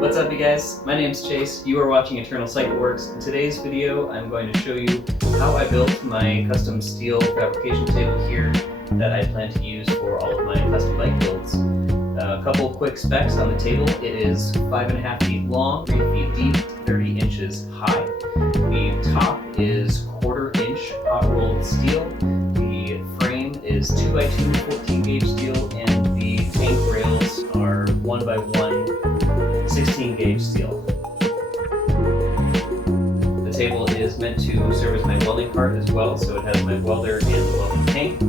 What's up, you guys? My name's Chase. You are watching Eternal Cycle Works. In today's video, I'm going to show you how I built my custom steel fabrication table here that I plan to use for all of my custom bike builds. A couple quick specs on the table. It is 5.5 feet long, 3 feet deep, 30 inches high. The top is 1/4 inch hot rolled steel. The frame is 2x2 14 gauge steel, and the tank rails are 1x1 16 gauge steel. The table is meant to serve as my welding cart as well, so it has my welder and the welding tank.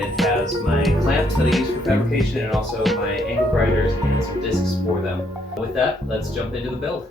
It has my clamps that I use for fabrication and also my angle grinders and some discs for them. With that, let's jump into the build.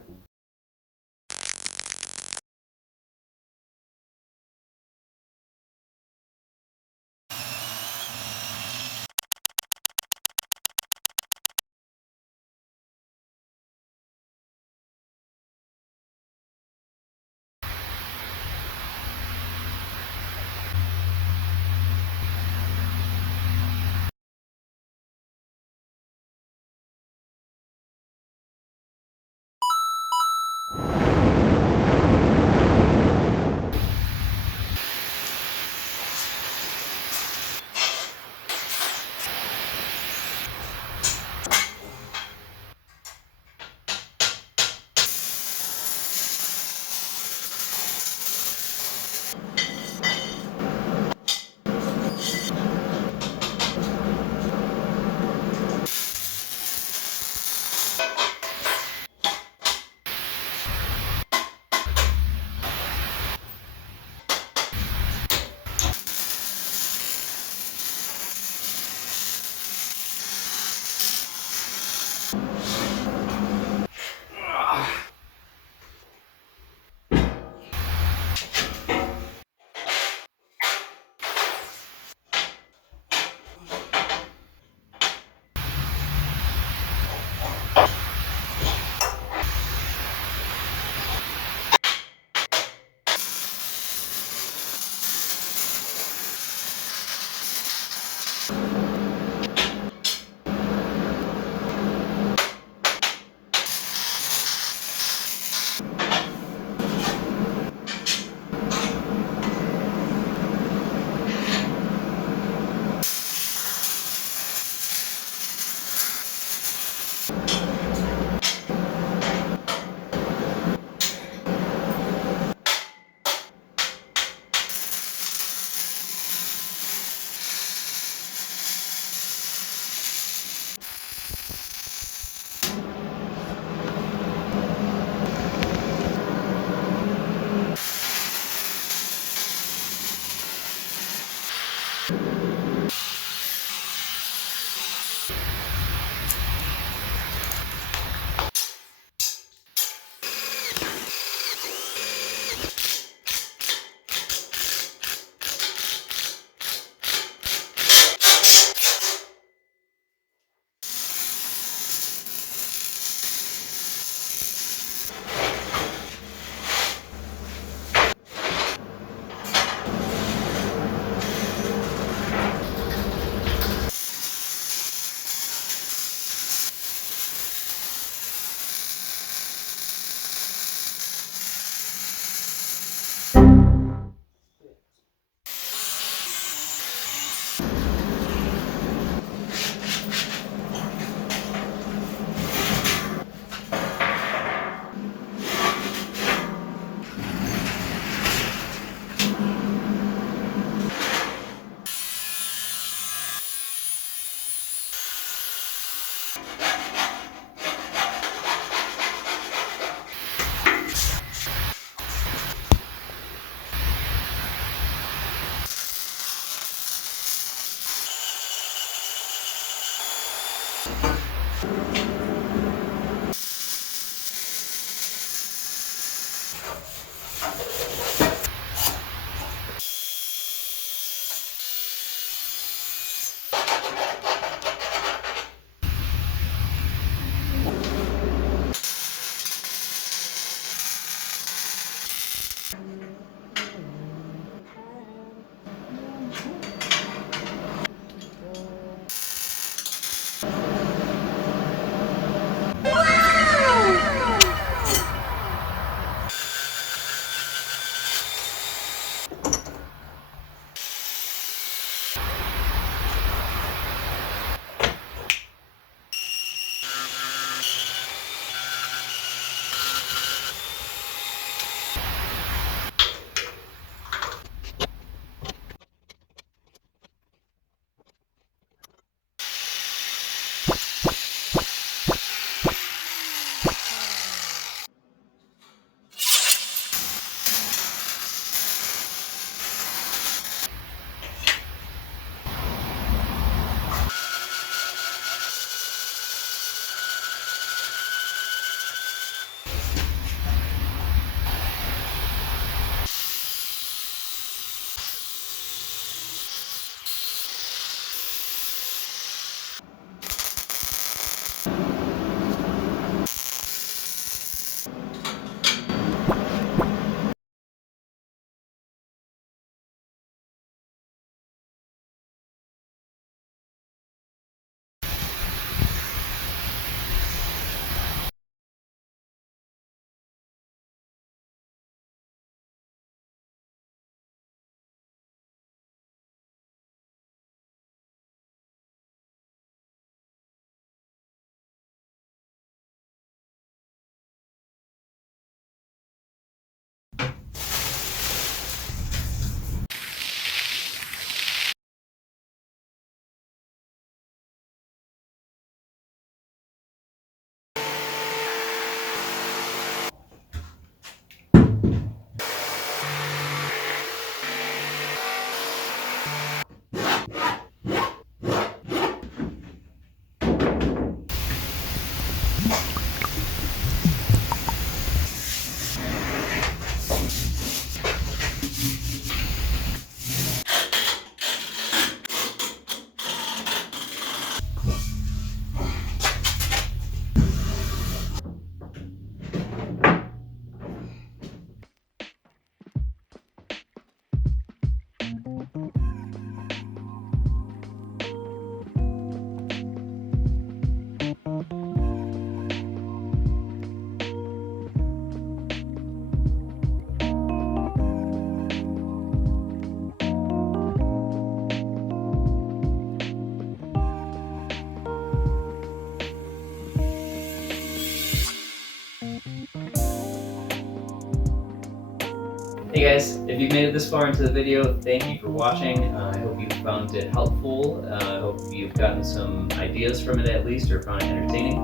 Hey guys, if you've made it this far into the video, thank you for watching. I hope you found it helpful. I hope you've gotten some ideas from it at least, or found it entertaining.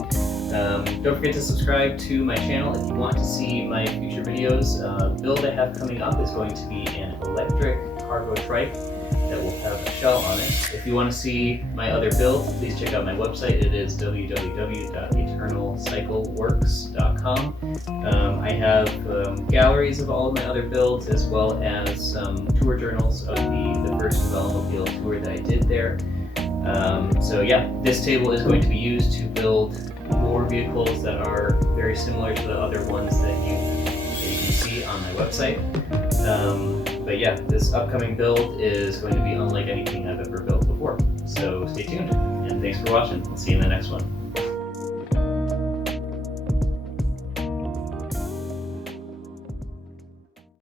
Don't forget to subscribe to my channel if you want to see my future videos. The build I have coming up is going to be an electric cargo trike that will have a shell on it. If you want to see my other build, please check out my website. It is www.eternalcycleworks.com. I have galleries of all of my other builds, as well as some tour journals of the first Velomobile tour that I did there. So yeah, this table is going to be used to build more vehicles that are very similar to the other ones that you can see on my website. But yeah, this upcoming build is going to be unlike anything I've ever built before. So stay tuned, and thanks for watching. I'll see you in the next one.